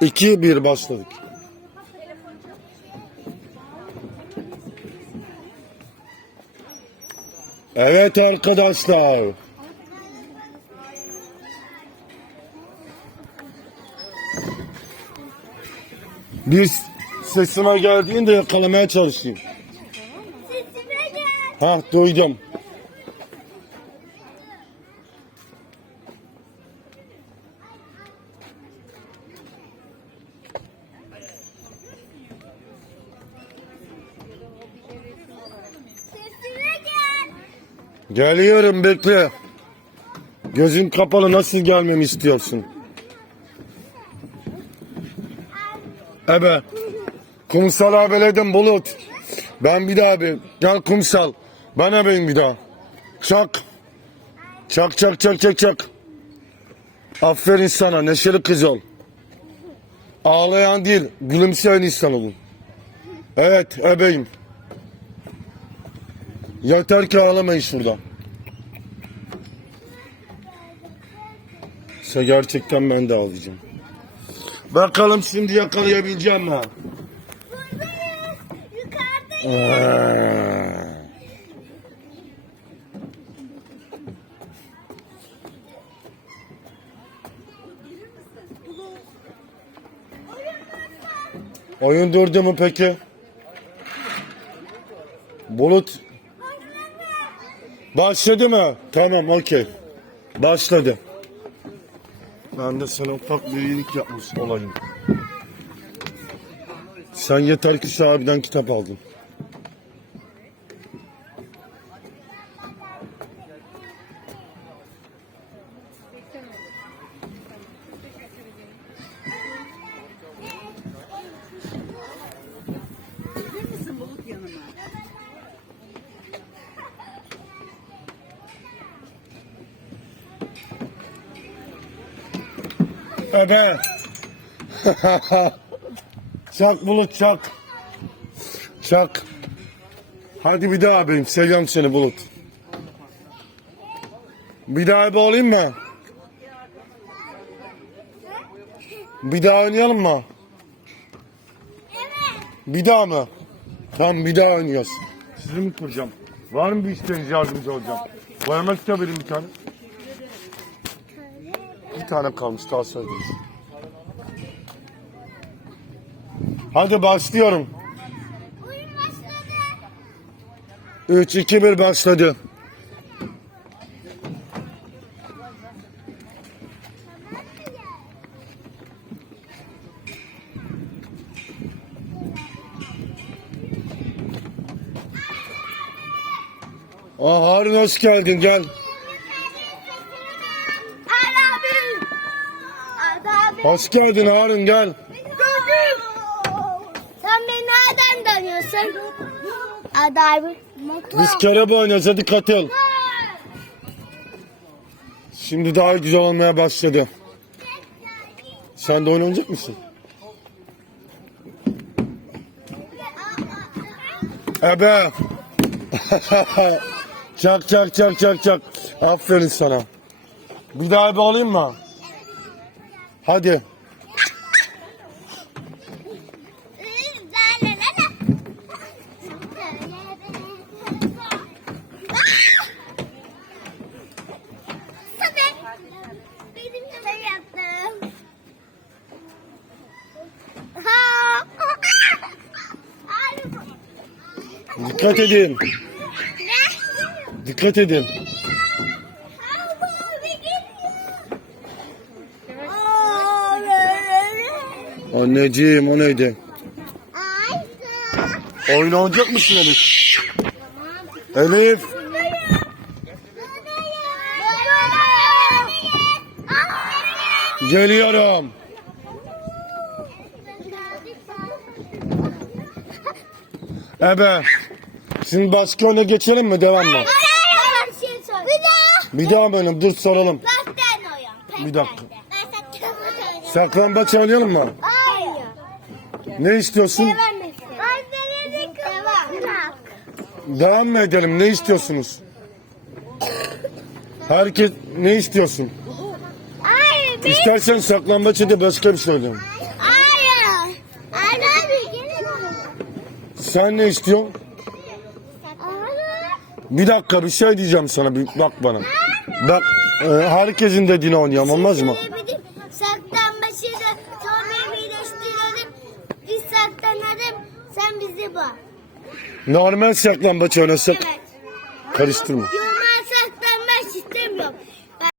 2 1 başladık. Evet arkadaşlar. Biz sesime geldiğinde yakalamaya çalışayım. Sesime gel. Ha duydum. Geliyorum bekle. Gözün kapalı nasıl gelmemi istiyorsun? Ebe. Kumsal abeledim bulut. Ben bir daha abi. Gel kumsal. Ben ebeyim bir daha. Çak. Çak çak çak çak çak. Aferin sana neşeli kız ol. Ağlayan değil gülümseyen insan olun. Evet ebeyim. Yeter ki ağlamayın şurada. İşte gerçekten ben de ağlayacağım. Bakalım şimdi yakalayabileceğim mi? Buradayız. Yukarıdayız. Aa. Oyun durdu mu peki? Bulut Başladı mı? Tamam okey. Başladı. Ben de sana ufak bir iyilik yapmış olayım. Sen yeter ki şu abiden kitap aldın. Ebe. çak bulut çak. Çak. Hadi bir daha abim. Seviyorum seni bulut. Bir daha ebe olayım mı? Bir daha oynayalım mı? Bir daha mı? Tamam bir daha oynuyoruz. Sizi mi kuracağım? Var mı bir isteğiniz yardımcı olacağım? Boyamak kitap vereyim bir tane. Bir tane kalmış daha söylediniz. Hadi başlıyorum. Oyun başladı. 3, 2, 1 başladı. Aa, Harun hoş geldin gel. Hoş geldin Harun gel. Sen beni nereden tanıyorsun? Abi. Biz kerebe oynuyoruz hadi katıl. Şimdi daha güzel olmaya başladı. Sen de oynayacak mısın? Ebe. çak çak çak çak çak. Aferin sana. Bir daha ebe alayım mı? Hadi. Dikkat edin. Dikkat edin. Ay, bu abi geliyor. Aa, böyle. Anneciğim o neydi? Oynayacak mısın Elif? Elif. Geliyorum. Ebe. Şimdi başka oyuna geçelim mi? Devam mı? Bir daha. Benim. Dur soralım. Bir dakika. Saklambaç oynayalım mı? Ne istiyorsun? Devam edelim. Devam mı edelim? Ne istiyorsunuz? Herkes ne istiyorsun? Hayır. biz- İstersen saklambaç ya da başka bir şey oynayalım. Hayır. Hayır. Sen ne istiyorsun? Bir dakika bir şey diyeceğim sana. Bir bak bana. Bak e, herkesin dediğini oynayalım olmaz mı? Bir bizi bak. Normal saklambaç oynasak Evet. karıştırma.